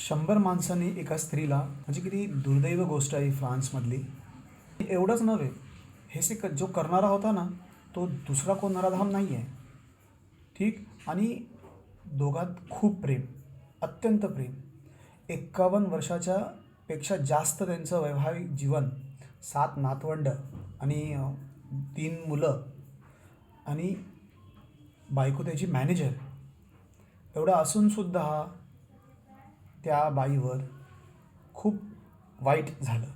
शंभर माणसांनी एका स्त्रीला म्हणजे किती दुर्दैव गोष्ट आहे फ्रान्समधली एवढंच नव्हे हे से जो करणारा होता ना तो दुसरा कोण नराधाम नाही आहे ठीक? आणि दोघात खूप प्रेम अत्यंत प्रेम. एक्कावन्न वर्षाच्या पेक्षा जास्त त्यांचं वैवाहिक जीवन सात नातवंड आणि तीन मुलं आणि बायको त्याची मॅनेजर. एवढं असूनसुद्धा त्या बाईवर खूप वाईट झालं.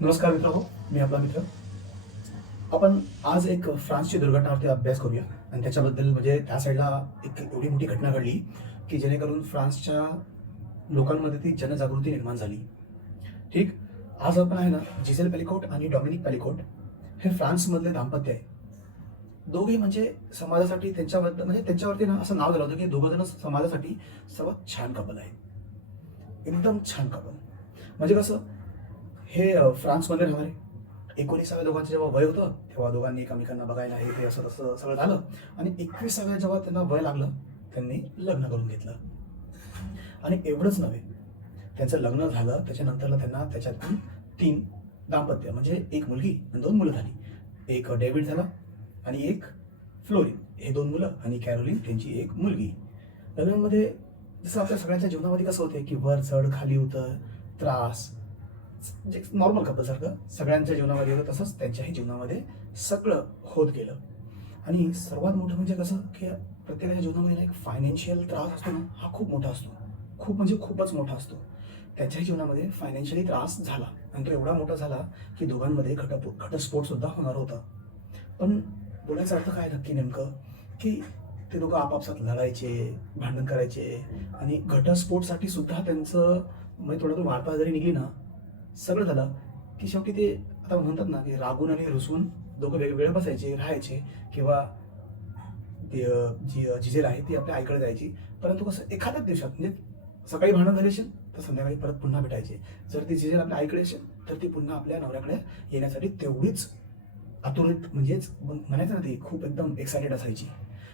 नमस्कार मित्र हो मी आपला मित्र. आपण आज एक फ्रान्सची दुर्घटनावरती अभ्यास करूया. आणि त्याच्याबद्दल म्हणजे त्या साईडला एक एवढी मोठी घटना घडली की जेणेकरून फ्रान्सच्या लोकांमध्ये ती जनजागृती निर्माण झाली. ठीक? आज आपण आहे ना जिझेल पॅलिकोट आणि डॉमिनिक पॅलिकोट हे फ्रान्समधले दाम्पत्य आहे. दोघे म्हणजे समाजासाठी त्यांच्याबद्दल म्हणजे त्यांच्यावरती ना असं नाव दिलं होतं की दोघं जण समाजासाठी सर्वात छान कपल आहे एकदम छान कपल म्हणजे कसं हे फ्रान्समध्ये राहणारे. एकोणीसाव्या दोघांचं जेव्हा वय होतं तेव्हा दोघांनी एकमेकांना बघायला हे ते असं तसं सगळं झालं. आणि एकविसाव्या जेव्हा त्यांना वय लागलं त्यांनी लग्न करून घेतलं. आणि एवढंच नव्हे त्यांचं लग्न झालं त्याच्यानंतरला त्यांना त्याच्यातून तीन दाम्पत्य म्हणजे एक मुलगी आणि दोन मुलं झाली. एक डेव्हिड झाला आणि एक फ्लोरिन. हे दोन मुलं आणि कॅरोलिन त्यांची एक मुलगी. लग्नामध्ये जसं आपल्या सगळ्यांच्या जीवनामध्ये कसं होते की वर चढ खाली उतर त्रास जे नॉर्मल कपलसारखं सगळ्यांच्या जीवनामध्ये होतं तसंच त्यांच्याही जीवनामध्ये सगळं होत गेलं. आणि सर्वात मोठं म्हणजे कसं की प्रत्येकाच्या जीवनामध्ये एक फायनान्शियल त्रास असतो ना हा खूप मोठा असतो. खूप म्हणजे खूपच मोठा असतो. त्याच्याही जीवनामध्ये फायनान्शियली त्रास झाला. आणि तो एवढा मोठा झाला की दोघांमध्ये घट घटस्फोटसुद्धा होणार होता. पण बोलायचा अर्थ काय नक्की नेमकं? की ते लोक आपापसात लढायचे भांडण करायचे आणि घटस्फोटसाठी सुद्धा त्यांचं म्हणजे थोडं वार्ता जरी निघली ना सगळं झालं की शेवटी ते आता म्हणतात ना की रागून आणि रुसून दोघं वेगवेगळे बसायचे राहायचे किंवा ते जी जिजेल आहे ती आपल्या आईकडे जायची. परंतु कसं एखाद्याच दिवसात म्हणजे सकाळी भांडण झाली असेल तर संध्याकाळी परत पुन्हा भेटायचे. जर ती जिजेल आपल्या आईकडे असेल तर ती पुन्हा आपल्या नवऱ्याकडे येण्यासाठी तेवढीच आतुरित म्हणजेच म्हणायचं ना ते खूप एकदम एक्सायटेड असायची.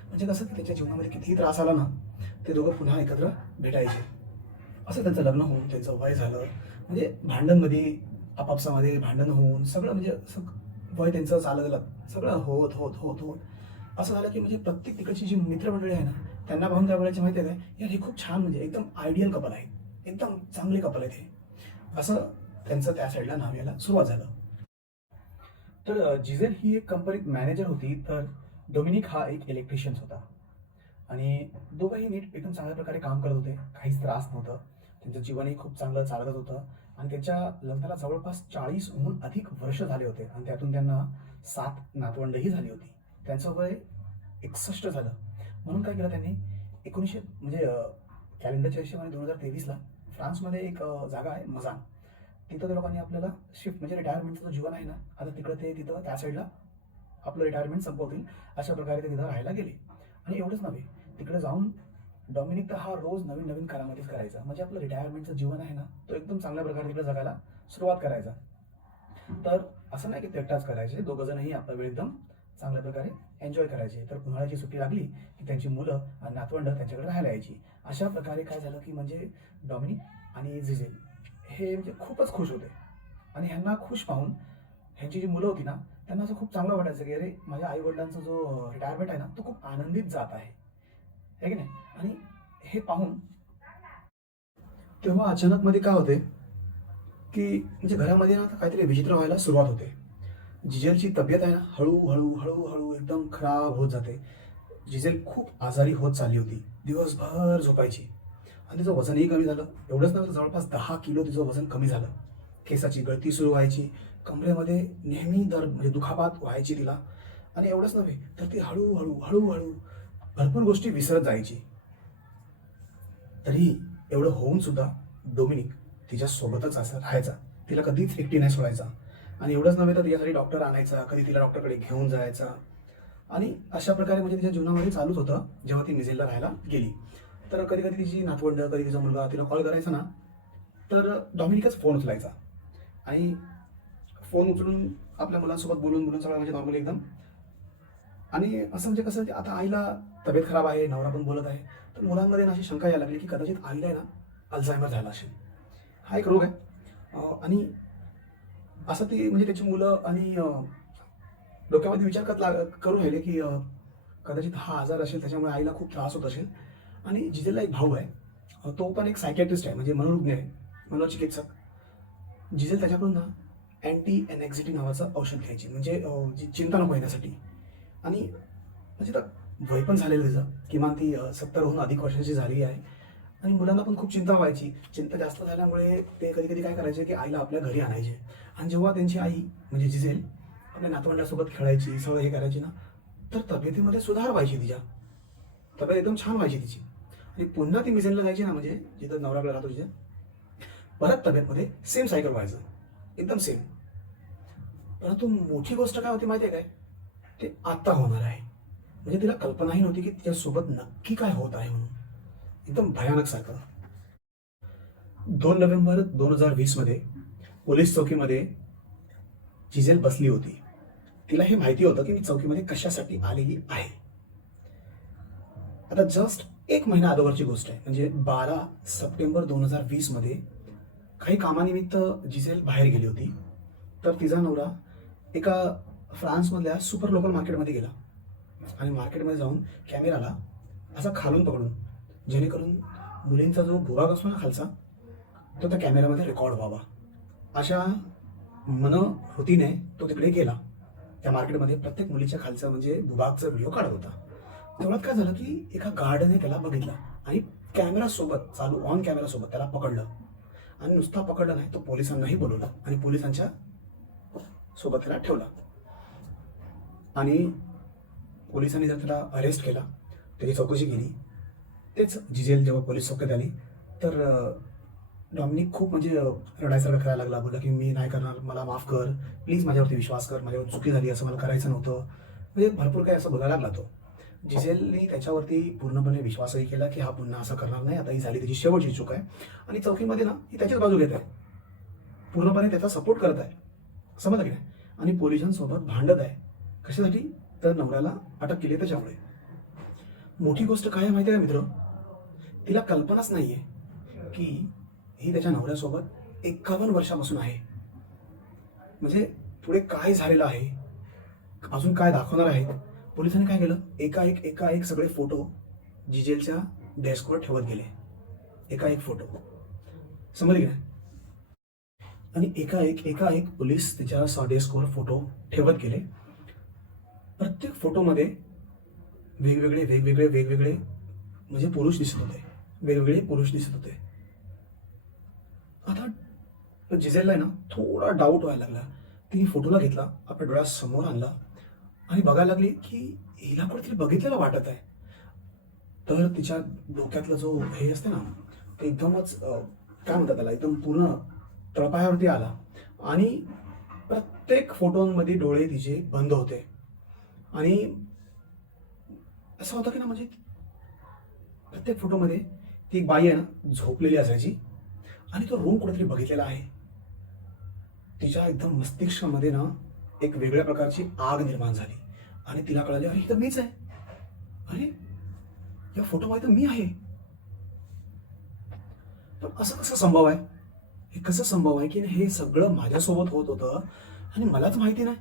म्हणजे कसं की त्याच्या जीवनामध्ये कितीही त्रास आला ना ते दोघं पुन्हा एकत्र भेटायचे. असं त्यांचं लग्न होऊन त्यांचं वय झालं. म्हणजे भांडणमध्ये आपापसामध्ये भांडण होऊन सगळं म्हणजे असं वय त्यांचं चालत गेलं सगळं होत होत होत होत. असं झालं की म्हणजे प्रत्येक तिकडची जी मित्रमंडळी आहे ना त्यांना पाहून त्या वेळेची माहिती आहे काय? यार हे खूप छान म्हणजे एकदम आयडियल कपल आहे. एकदम चांगले कपल आहेत हे. असं त्यांचं त्या साईडला नाव यायला सुरुवात झालं. तर जिझेल ही एक कंपनीत मॅनेजर होती तर डोमिनिक हा एक इलेक्ट्रिशियन्स होता. आणि दोघंही नीट एकदम चांगल्या प्रकारे काम करत होते काहीच त्रास नव्हतं. त्यांचं जीवनही खूप चांगलं चालत होतं. आणि त्याच्या लग्नाला जवळपास चाळीसहून अधिक वर्ष झाले होते. आणि त्यातून त्यांना सात नातवंडही झाली होती. त्यांचं वय एकसष्ट झालं. म्हणून काय केलं त्यांनी? एकोणीसशे म्हणजे कॅलेंडरच्या हिशोबाने दोन हजार तेवीसला फ्रान्समध्ये एक जागा आहे मजान तिथं त्या लोकांनी आपल्याला शिफ्ट म्हणजे रिटायरमेंटचं जो जीवन आहे ना आता तिकडं ते तिथं त्या साईडला आपलं रिटायरमेंट संपवतील अशा प्रकारे ते तिथं राहायला गेले. आणि एवढंच नव्हे तिकडे जाऊन डॉमिनिक तर हा रोज नवीन नवीन करामतीच करायचा. म्हणजे आपलं रिटायरमेंटचं जीवन आहे ना तो एकदम चांगल्या प्रकारे तिकडे जगायला सुरुवात करायचा. तर असं नाही की ते एकटाच करायचे दोघं जणही आपला वेळ एकदम चांगल्या प्रकारे एन्जॉय करायचे. तर उन्हाळ्याची सुट्टी लागली की त्यांची मुलं आणि नातवंड त्यांच्याकडे राहायला यायची. अशा प्रकारे काय झालं की म्हणजे डॉमिनिक आणि झिझेल हे म्हणजे खूपच खुश होते. आणि ह्यांना खुश पाहून ह्यांची जी मुलं होती ना त्यांना असं खूप चांगलं वाटायचं की अरे माझ्या आई वडिलांचा जो रिटायरमेंट आहे ना तो खूप आनंदित जात आहे. हे की नाही? आणि हे पाहून तेव्हा अचानक मध्ये काय होते की म्हणजे घरामध्ये ना काहीतरी विचित्र व्हायला सुरुवात होते. जिजेलची तब्येत आहे ना हळूहळू हळूहळू एकदम खराब होत जाते. जिजेल खूप आजारी होत चालली होती. दिवसभर झोपायची. आणि तिचं वजनही कमी झालं. एवढंच नव्हे जवळपास दहा किलो तिचं वजन कमी झालं. केसाची गळती सुरू व्हायची. कमरेमध्ये नेहमी दर म्हणजे दुखापात व्हायची तिला. आणि एवढंच नव्हे तर ती हळूहळू हळूहळू भरपूर गोष्टी विसरत जायची. तरी एवढं होऊन सुद्धा डोमिनिक तिच्या सोबतच असं राहायचा. तिला कधीच एकटी नाही सोडायचा. आणि एवढंच नव्हे तर तिच्यासाठी डॉक्टर आणायचा कधी तिला डॉक्टरकडे घेऊन जायचा. आणि अशा प्रकारे म्हणजे तिच्या जीवनामध्ये चालूच होतं जेव्हा ती मिझेलला राहायला गेली. तर कधी कधी तिची नातवंड कधी तिचा मुलगा तिला कॉल करायचा ना तर डॉमिनिकच फोन उचलायचा. आणि फोन उचलून आपल्या मुलांसोबत बोलून बोलून सगळं म्हणजे नॉर्मली एकदम. आणि असं म्हणजे कसं की आता आईला तब्येत खराब आहे नवरा पण बोलत आहे तर मुलांमध्ये ना अशी शंका यायला लागली की कदाचित आईला आहे ना अल्झायमर झाला असेल. हा एक रोग आहे. आणि असं ती म्हणजे त्याची मुलं आणि डोक्यामध्ये विचार करत लाग करू राहिले की कदाचित हा आजार असेल त्याच्यामुळे आईला खूप त्रास होत असेल. आणि जिजेला एक भाऊ आहे तो पण एक सायकॅट्रिस्ट आहे म्हणजे मनोरुग्ण आहे मनोचिकित्सक. जिजेल त्याच्याकडून ना अँटी एनॅक्झिटी नावाचं औषध घ्यायची म्हणजे जी चिंता नको येण्यासाठी. आणि म्हणजे तर वय पण झालेलं तिचं किमान ती सत्तरहून अधिक वर्षाची झाली आहे. आणि मुलांना पण खूप चिंता व्हायची. चिंता जास्त झाल्यामुळे ते कधी कधी काय करायचे की आईला आपल्या घरी आणायचे. आणि जेव्हा त्यांची आई म्हणजे जिजेल आपल्या नातवंडासोबत खेळायची सगळं हे करायची ना तर तब्येतीमध्ये सुधार व्हायची तिच्या. तब्येत एकदम छान व्हायची तिची. आणि पुन्हा ती मिझेनला जायची ना म्हणजे जिथं नवराकडे राहतो तिच्या परत तब्येतमध्ये सेम सायकल व्हायचं. एकदम सेम परंतु मोठी गोष्ट काय होती माहिती आहे काय? ते आता होणार आहे. म्हणजे तिला कल्पनाही नव्हती की तिच्यासोबत नक्की काय होत आहे म्हणून. एकदम भयानक सारखं दोन नोव्हेंबर दोन हजार वीसमध्ये पोलीस चौकीमध्ये जिजेल बसली होती. तिला हे माहिती होतं की मी चौकीमध्ये कशासाठी आलेली आहे. आता जस्ट एक महिना अगोदरची गोष्ट आहे. म्हणजे बारा सप्टेंबर दोन हजार वीसमध्ये काही कामानिमित्त जिझेल बाहेर गेली होती. तर तिचा नवरा एका फ्रान्समधल्या सुपर लोकल मार्केटमध्ये गेला. आणि मार्केटमध्ये जाऊन कॅमेराला असा खालून पकडून जेणेकरून मुलींचा जो भूभाग असतो ना खालचा तो त्या कॅमेऱ्यामध्ये रेकॉर्ड व्हावा. अशा मनवृत्तीने तो तिकडे गेला. त्या मार्केटमध्ये प्रत्येक मुलीच्या खालचा म्हणजे भूभागचा व्हिडिओ काढत होता. तेवढ्यात काय झालं की एका गार्डने त्याला बघितला आणि कॅमेरा सोबत चालू ऑन कॅमेरा सोबत त्याला पकडलं. आणि नुसता पकडलं नाही तो पोलिसांनाही बोलवलं आणि पोलिसांच्या सोबत त्याला ठेवला. आणि पोलिसांनी जर त्याला अरेस्ट केला त्याची चौकशी केली तेच जिजेल जेव्हा पोलीस चौकात आली तर डॉमिनिक खूप म्हणजे रडायसारखं करायला लागला. बोलला की मी नाही करणार मला माफ कर. प्लीज माझ्यावरती विश्वास कर. माझ्यावर चुकी झाली असं मला करायचं नव्हतं. म्हणजे भरपूर काही असं बोलायला लागला तो. जिझेलने त्याच्यावरती पूर्णपणे विश्वासही केला की हा पुन्हा असं करणार नाही आता ही झाली त्याची शेवटची चूक आहे. आणि चौकीमध्ये ना ही त्याचीच बाजू घेत आहे. पूर्णपणे त्याचा सपोर्ट करत आहे. समजलं की नाही? आणि पोलिसांसोबत भांडत आहे. कशासाठी? तर नवऱ्याला अटक केली आहे त्याच्यामुळे. मोठी गोष्ट काय आहे माहिती आहे का मित्र? तिला कल्पनाच नाही आहे की ही त्याच्या नवऱ्यासोबत एकावन्न वर्षापासून आहे. म्हणजे पुढे काय झालेलं आहे? अजून काय दाखवणार आहे पोलिसांनी काय केलं? एका एक एका एक सगळे फोटो जिजेलच्या डेस्कवर ठेवत गेले. एका एक फोटो. समजले काय आणि एका एक एका एक पोलीस त्याच्या डेस्कवर फोटो ठेवत गेले. प्रत्येक फोटोमध्ये वेगवेगळे वेगवेगळे वेगवेगळे म्हणजे पुरुष दिसत होते. वेगवेगळे पुरुष दिसत होते. आता जिजेलला आहे ना थोडा डाऊट व्हायला लागला. तिने फोटोला घेतला आपल्या डोळ्यासमोर आणला. आणि बघायला लागली की हिला कुठेतरी बघितलेलं वाटत आहे. तर तिच्या डोक्यातलं जो हे असते ना ते एकदमच काय म्हणतात त्याला एकदम पूर्ण तळपायावरती आला. आणि प्रत्येक फोटोंमध्ये डोळे तिचे बंद होते. आणि असं होतं की ना म्हणजे प्रत्येक फोटोमध्ये ती एक बाई आहे ना झोपलेली असायची. आणि तो रूम कुठेतरी बघितलेला आहे. तिच्या एकदम मस्तिष्कामध्ये ना एक वेगळ्या प्रकारची आग निर्माण झाली. आणि तिला कळाले अरे तर मीच आहे. अरे या फोटोमध्ये तर मी आहे. पण असं कसं संभव आहे? हे कसं संभव आहे की हे सगळं माझ्यासोबत होत होतं आणि मलाच माहिती नाही?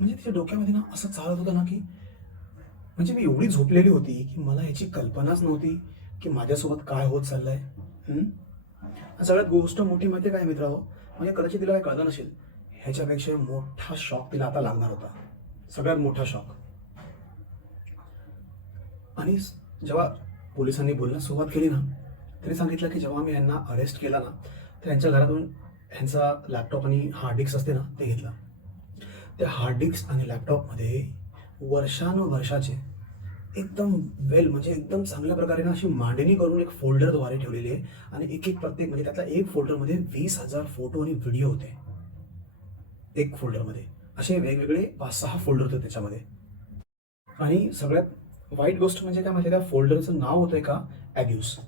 म्हणजे तिच्या डोक्यामध्ये ना असं चालत होतं ना की म्हणजे मी एवढी झोपलेली होती की मला याची कल्पनाच नव्हती की माझ्यासोबत काय होत चाललंय. हम्म? सगळ्यात गोष्ट मोठी माहिती काय मित्र म्हणजे कदाचित तिला काय कळलं नसेल. ह्याच्यापेक्षा मोठा शॉक तिला आता लागणार होता. सगळ्यात मोठा शॉक आणि जेव्हा पोलिसांनी बोलण्यास सुरुवात केली ना त्यांनी सांगितलं की जेव्हा मी यांना अरेस्ट केला ना तर यांच्या घरातून ह्यांचा लॅपटॉप आणि हार्ड डिस्क असते ना ते घेतलं. त्या हार्ड डिस्क आणि लॅपटॉपमध्ये वर्षानुवर्षाचे एकदम वेल म्हणजे एकदम चांगल्या प्रकारे ना अशी मांडणी करून एक फोल्डरद्वारे ठेवलेली आहे. आणि एक एक प्रत्येक म्हणजे त्यातला एक फोल्डरमध्ये वीस हजार फोटो आणि व्हिडिओ होते. एक फोल्डरमध्ये असे वेगवेगळे पाच सहा फोल्डर होते त्याच्यामध्ये. आणि सगळ्यात वाईट गोष्ट म्हणजे काय माहिती त्या फोल्डरचं नाव होतं का? ॲब्यूस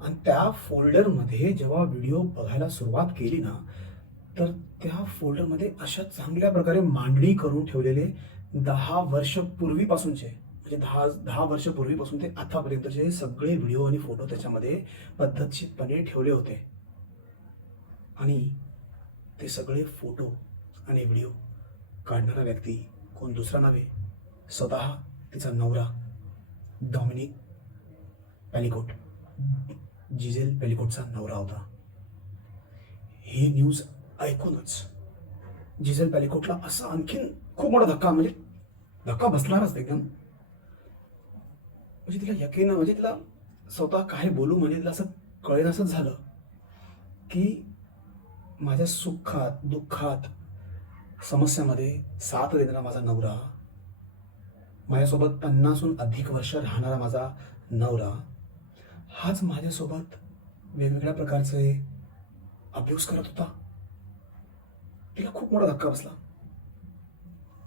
आणि त्या फोल्डरमध्ये जेव्हा व्हिडिओ बघायला सुरुवात केली ना तर त्या फोल्डरमध्ये अशा चांगल्या प्रकारे मांडणी करून ठेवलेले दहा वर्ष पूर्वीपासूनचे म्हणजे दहा दहा वर्षपूर्वीपासून ते आतापर्यंतचे सगळे व्हिडिओ आणि फोटो त्याच्यामध्ये पद्धतशीरपणे ठेवले होते. आणि ते सगळे फोटो आणि व्हिडिओ काढणारा व्यक्ती कोण दुसरा नव्हे स्वतः तिचा नवरा डॉमिनिक पॅलिकोट जिजेल पॅलिकोटचा नवरा होता. ही न्यूज ऐकूनच जिजेल पॅलिकोटला असा आणखीन खूप मोठा धक्का म्हणजे धक्का बसणारच एकदम. म्हणजे तिला यकीन म्हणजे तिला स्वतः काय बोलू म्हणजे तिला असं कळेनासंच झालं की माझ्या सुखात दुःखात समस्यामध्ये साथ देणारा माझा नवरा माझ्यासोबत पन्नासहून अधिक वर्ष राहणारा माझा नवरा हाच माझ्यासोबत वेगवेगळ्या प्रकारचे अब्यूज करत होता. तिला खूप मोठा धक्का बसला.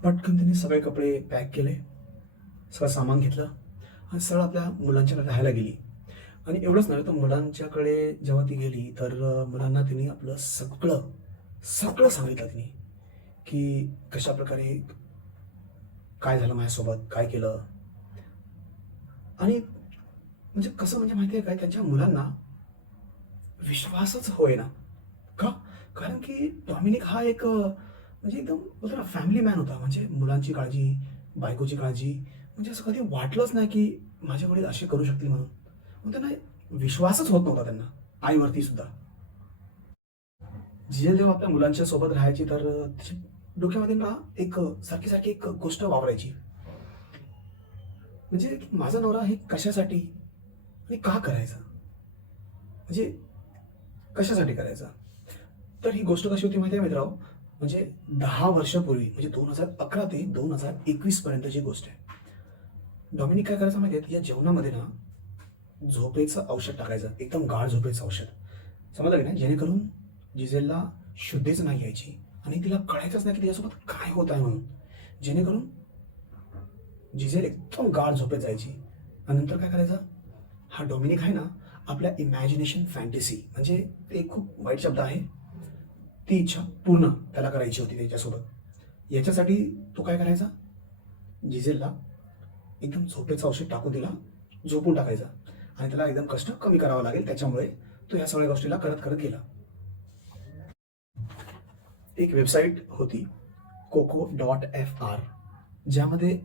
पटकन तिने सगळे कपडे पॅक केले सगळं सामान घेतलं आणि सरळ आपल्या मुलांच्या राहायला गेली. आणि एवढंच नव्हे तर मुलांच्याकडे जेव्हा ती गेली तर मुलांना तिने आपलं सगळं सगळं सांगितलं तिने की कशा प्रकारे काय झालं माझ्यासोबत काय केलं. आणि म्हणजे कसं म्हणजे माहिती आहे काय त्यांच्या मुलांना विश्वासच होय ना का? कारण की डॉमिनिक हा एक म्हणजे एकदम बोलतो फॅमिली मॅन होता. म्हणजे मुलांची काळजी बायकोची काळजी म्हणजे असं कधी वाटलंच नाही की माझे वडील असे करू शकतील म्हणून. मग त्यांना विश्वासच होत नव्हता त्यांना. आईवरती सुद्धा. जिजे जेव्हा आपल्या मुलांच्या सोबत राहायची तर डोक्यामध्ये ना एक सारखी सारखी एक गोष्ट वावरायची. म्हणजे माझा नवरा हे कशासाठी आणि का करायचा? म्हणजे कशासाठी करायचा? तर ही गोष्ट कशी होती माहिती आहे मित्रांनो? म्हणजे दहा वर्षापूर्वी म्हणजे दोन हजार अकरा ते दोन हजार एकवीस पर्यंतची गोष्ट आहे. डॉमिनिक काय करायचं माहिती आहे? या जेवणामध्ये ना झोपेचं औषध टाकायचं. एकदम गाढ झोपेचं औषध. समजलं की नाही? जेणेकरून जिजेलला शुद्धीच नाही यायची आणि तिला कळायचंच नाही की तिच्यासोबत काय होत आहे म्हणून. जेणेकरून जिजेल एकदम गाढ झोपेत जायची. आणि नंतर काय करायचं? हा डोमिनिक आहे ना आपल्या इमॅजिनेशन फॅन्टेसी म्हणजे ते खूप वाईट शब्द आहे. ती इच्छा पूर्ण त्याला करायची होती त्याच्यासोबत. याच्यासाठी तो काय करायचा? जिजेलला एकदम झोपेचं औषध टाकून तिला झोपून टाकायचा. आणि त्याला एकदम कष्ट कमी करावं लागेल त्याच्यामुळे तो या सगळ्या गोष्टीला करत करत गेला. एक वेबसाईट होती कोको डॉट एफ आर ज्यामध्ये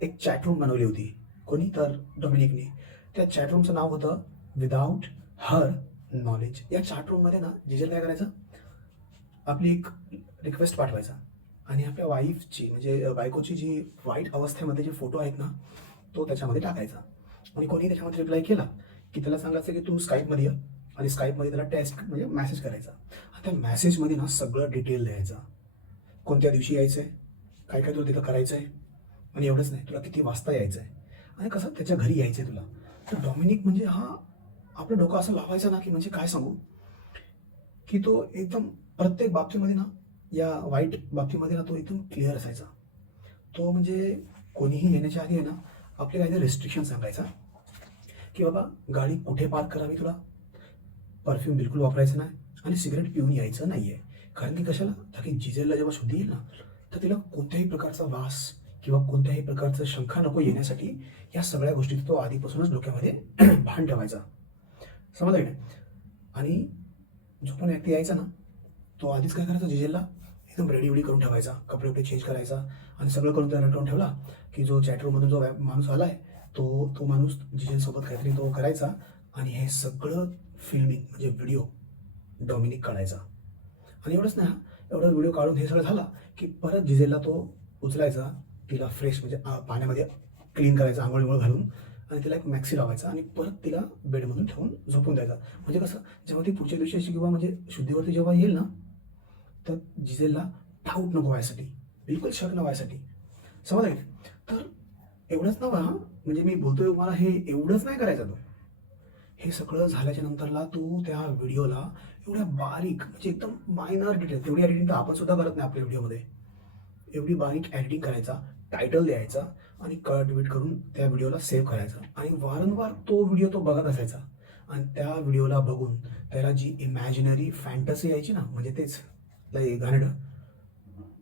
एक चॅटरूम बनवली होती. कोणी? तर डॉमिनिकने त्या चॅटरूमचं नाव होतं विदाऊट हर नॉलेज या चॅटरूममध्ये ना जिजेल काय करायचं? आपली एक रिक्वेस्ट पाठवायचा. आणि आपल्या वाईफची म्हणजे बायकोची जी वाईट अवस्थेमध्ये जे फोटो आहेत ना तो त्याच्यामध्ये टाकायचा. आणि कोणी त्याच्यामध्ये रिप्लाय केला की त्याला सांगायचं की तू स्काईपमध्ये ये. आणि स्काईपमध्ये त्याला टेस्ट म्हणजे मेसेज करायचा. आणि त्या मेसेजमध्ये ना सगळं डिटेल द्यायचा कोणत्या दिवशी यायचं आहे काय काय तुला तिथं करायचं आहे आणि एवढंच नाही. तुला किती वाजता यायचं आहे आणि कसं त्याच्या घरी यायचं आहे तुला? तर डॉमिनिक म्हणजे हा आपलं डोकं असं लावायचं ना की म्हणजे काय सांगू? की तो एकदम प्रत्येक बाबतीमध्ये ना या वाईट बाबतीमध्ये ना तो एकदम क्लिअर असायचा. तो म्हणजे कोणीही येण्याच्या आधी आहे ना आपले काहीतरी रेस्ट्रिक्शन सांगायचा. की बाबा गाडी कुठे पार्क करावी तुला? परफ्यूम बिलकुल वापरायचं नाही आणि सिगरेट पिऊन यायचं नाही आहे कारण की कशाला? तर जिजेलला जेव्हा शुद्धी येईल ना तर तिला कोणत्याही प्रकारचा वास किंवा कोणत्याही प्रकारचं शंका नको येण्यासाठी या सगळ्या गोष्टी तो आधीपासूनच डोक्यामध्ये भान ठेवायचा. समजलं की आणि जो पण व्यक्ती यायचा ना तो आधीच काय करायचा जिजेलला? एकदम रेडी वेडी करून ठेवायचा. कपडे उपडे चेंज करायचा. आणि सगळं करून तयार करून ठेवला की जो चॅटरूममधून जो माणूस आला आहे तो तो माणूस जिजेलसोबत काहीतरी तो करायचा आणि हे सगळं फिल्मिंग म्हणजे व्हिडिओ डॉमिनिक काढायचा. आणि एवढंच नाही हा, एवढं व्हिडिओ काढून हे सगळं झाला की परत जिजेला तो उचलायचा तिला फ्रेश म्हणजे पाण्यामध्ये क्लीन करायचा आंघोळ विंघोळ घालून आणि तिला एक मॅक्सी लावायचा आणि परत तिला बेडमधून ठेवून झोपून द्यायचा. म्हणजे कसं जेव्हा ती पुढच्या दिवशी अशी किंवा म्हणजे शुद्धीवरती जेव्हा येईल ना तर जिजेलला ठाऊक नको व्हायसाठी बिलकुल शक न व्हायसाठी. समज आहे तर एवढंच नव्हा म्हणजे मी बोलतोय मला हे एवढंच नाही करायचं तो. हे सगळं झाल्याच्या नंतरला तू त्या व्हिडिओला एवढ्या बारीक म्हणजे एकदम मायनर डिटेल तेवढी एडिटिंग तर आपण सुद्धा करत नाही आपल्या व्हिडिओमध्ये. एवढी बारीक एडिटिंग करायचा टायटल द्यायचा आणि कट विट करून त्या व्हिडिओला सेव्ह करायचा. आणि वारंवार तो व्हिडिओ तो बघत असायचा. आणि त्या व्हिडिओला बघून त्याला जी इमॅजिनरी फॅन्टसी यायची ना म्हणजे तेच गाणं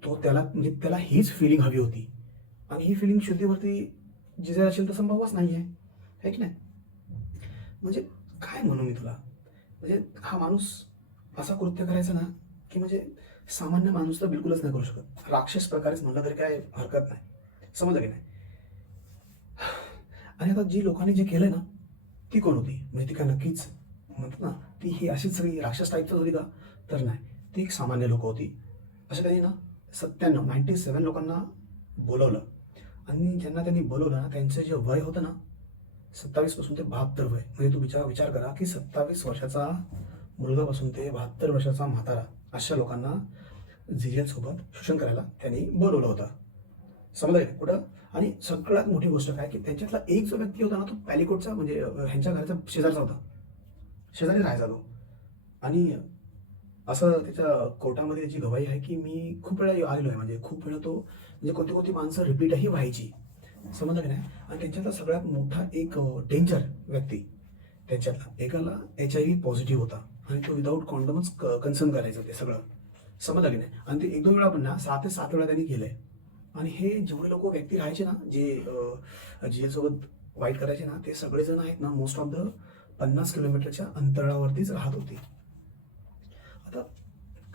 तो त्याला म्हणजे त्याला हीच फिलिंग हवी होती. आणि ही फिलिंग शुद्धीवरती जिजे असेल तर संभवच नाही आहे है की नाही? म्हणजे काय म्हणू मी तुला? म्हणजे हा माणूस असा कृत्य करायचा ना की म्हणजे सामान्य माणूस तर बिलकुलच नाही करू शकत. राक्षस प्रकारेच म्हणलं तरी काय हरकत नाही. समजलं की नाही? आणि आता जी लोकांनी जे केलं ना ती कोण होती? म्हणजे ती काय नक्कीच म्हणतात ना ती ही अशीच सगळी राक्षस टाईपच होती का? तर नाही. ती एक सामान्य लोक होती. असं त्यांनी ना सत्त्याण्णव नाईन्टी सेवन लोकांना बोलवलं. आणि ज्यांना त्यांनी बोलवलं ना त्यांचं जे वय होतं ना सत्तावीसपासून ते बहात्तर वय. म्हणजे तू विचार विचार करा की सत्तावीस वर्षाचा मुलगापासून ते बहात्तर वर्षाचा म्हातारा अशा लोकांना झिजेलसोबत शोषण करायला त्यांनी बोलवलं होतं. समजलं का? कुठं? आणि सगळ्यात मोठी गोष्ट काय की त्यांच्यातला एक जो व्यक्ती होता ना तो पॅलिकोटचा म्हणजे ह्यांच्या घराचा शेजारचा होता. शेजारी राहायचा तो. आणि असं त्याच्या कोर्टामध्ये त्याची गवाही आहे की मी खूप वेळा आलेलो आहे. म्हणजे खूप वेळा तो म्हणजे कोणती कोणती माणसं रिपीटही व्हायची. समजलं की नाही? आणि त्यांच्यातला सगळ्यात मोठा एक डेंजर व्यक्ती त्यांच्यातला. एकाला एच आय व्ही पॉझिटिव्ह होता. आणि तो विदाऊट कॉन्डमच कन्सर्न करायचं ते सगळं. समजलं की नाही? आणि ते एक दोन वेळा पण ना सात ते सात वेळा त्यांनी केलंय. आणि हे जेवढे लोक व्यक्ती राहायचे ना जे जेलसोबत वाईट करायचे ना ते सगळेजण आहेत ना मोस्ट ऑफ द पन्नास किलोमीटरच्या अंतरावरतीच राहत होते.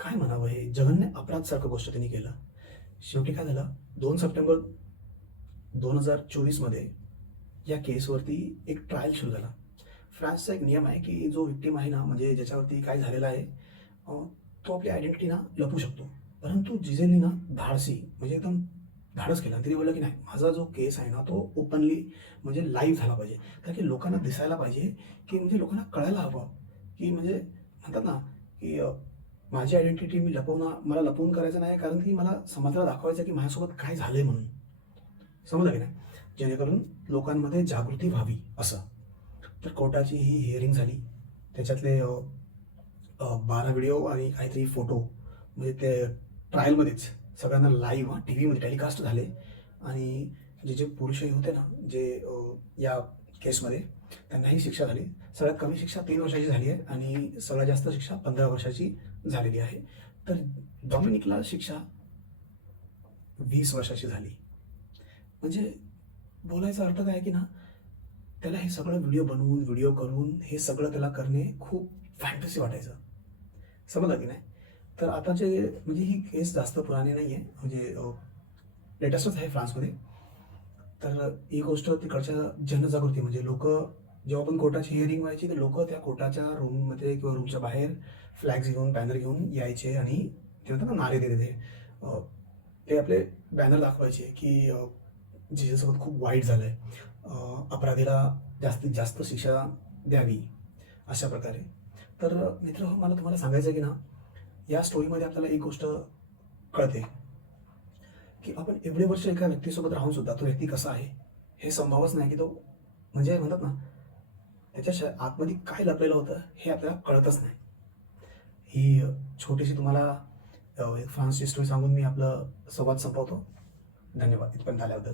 काय म्हणावं हे? जगन्य अपराधसारखं गोष्ट त्यांनी केलं. शेवटी काय झालं? दोन सप्टेंबर दोन हजार चोवीसमध्ये या केसवरती एक ट्रायल सुरू झाला. फ्रान्सचा एक नियम आहे की जो विक्टीम आहे ना म्हणजे ज्याच्यावरती काय झालेला आहे तो आपली आयडेंटिटी ना लपू शकतो. परंतु जिजेलनी ना धाडसी म्हणजे एकदम धाडस केला. तिने बोललं की नाही माझा जो केस आहे ना तो ओपनली म्हणजे लाईव्ह झाला पाहिजे. कारण की लोकांना दिसायला पाहिजे की म्हणजे लोकांना कळायला हवं. की म्हणजे म्हणतात ना की माझी आयडेंटिटी मी लपवणं मला लपवून करायचं नाही कारण की मला समाजाला दाखवायचं की माझ्यासोबत काय झालंय म्हणून. समजलं की नाही? जेणेकरून लोकांमध्ये जागृती व्हावी असं. तर कोर्टाची ही हिअरिंग झाली. त्याच्यातले बारा व्हिडिओ आणि काहीतरी फोटो म्हणजे ते ट्रायलमध्येच सगळ्यांना लाईव्ह टी व्हीमध्ये टेलिकास्ट झाले. आणि जे जे पुरुषही होते ना जे या केसमध्ये त्यांनाही शिक्षा झाली. सगळ्यात कमी शिक्षा तीन वर्षाची झाली आहे आणि सगळ्यात जास्त शिक्षा पंधरा वर्षाची झालेली आहे. तर डॉमिनिकला शिक्षा वीस वर्षाची झाली. म्हणजे बोलायचा अर्थ काय की ना त्याला हे सगळं व्हिडिओ बनवून व्हिडिओ करून हे सगळं त्याला करणे खूप फॅन्टसी वाटायचं. समजलं की नाही? तर आताचे म्हणजे ही केस जास्त पुराणी नाही आहे म्हणजे लेटेस्टच आहे फ्रान्समध्ये. तर ही गोष्ट तिकडच्या जनजागृती म्हणजे लोक जेव्हा पण कोर्टाची हिअरिंग व्हायची तर लोक त्या कोर्टाच्या रूममध्ये किंवा रूमच्या बाहेर फ्लॅग्स घेऊन बॅनर घेऊन यायचे आणि ते होतं ना नारे देते ते आपले बॅनर दाखवायचे की अं, जिच्यासोबत खूप वाईट झालं आहे अपराधीला जास्तीत जास्त शिक्षा द्यावी अशा प्रकारे. तर मित्र मला तुम्हाला सांगायचं आहे की ना या स्टोरीमध्ये आपल्याला एक गोष्ट कळते की आपण एवढे वर्ष एका व्यक्तीसोबत राहून सुद्धा तो व्यक्ती कसा आहे हे संभवच नाही की तो म्हणजे म्हणतात ना त्याच्या श- आतमध्ये काय लपलेलं होतं हे आपल्याला कळतच नाही. ही छोटीशी तुम्हाला एक फ्रान्सची स्टोरी सांगून मी आपलं संवाद संपवतो. धन्यवाद. इथपर्यंत आल्याबद्दल.